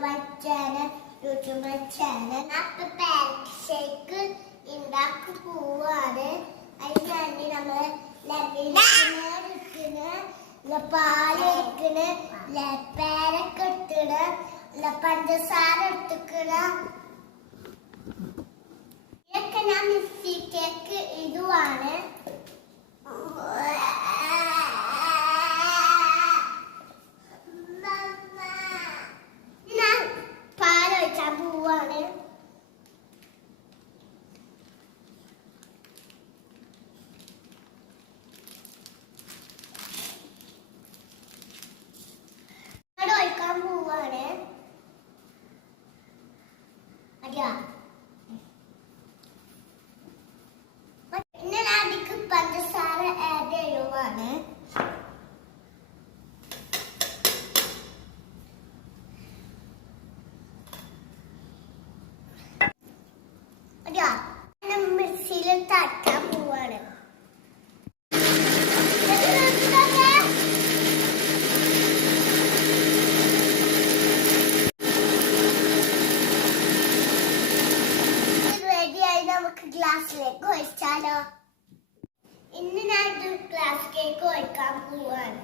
my channel, YouTube my channel. After pancake shake ഉണ്ടാക്കി പോവാണ്. അതിന് വേണ്ടി നമ്മള് പാല് എടുക്കണ്, പേരൊക്കെ എടുക്കണ്, പഞ്ചസാര എടുക്കണ. ഇതൊക്കെ ഞാൻ മിക്സിയിലേക്ക് ഇടുവാണ്. പഞ്ചസാര ആഡ് ചെയ്യുവാണ്. മിക്സിയിൽ തട്ടാൻ പോവാണ്. റെഡിയായി, നമുക്ക് ഗ്ലാസ്സിലേക്ക് ഒഴിച്ചാലോ. ഇന്ന് ഞാൻ ഗ്ലാസ് കേക്ക് ഒഴിക്കാൻ പോവാണ്.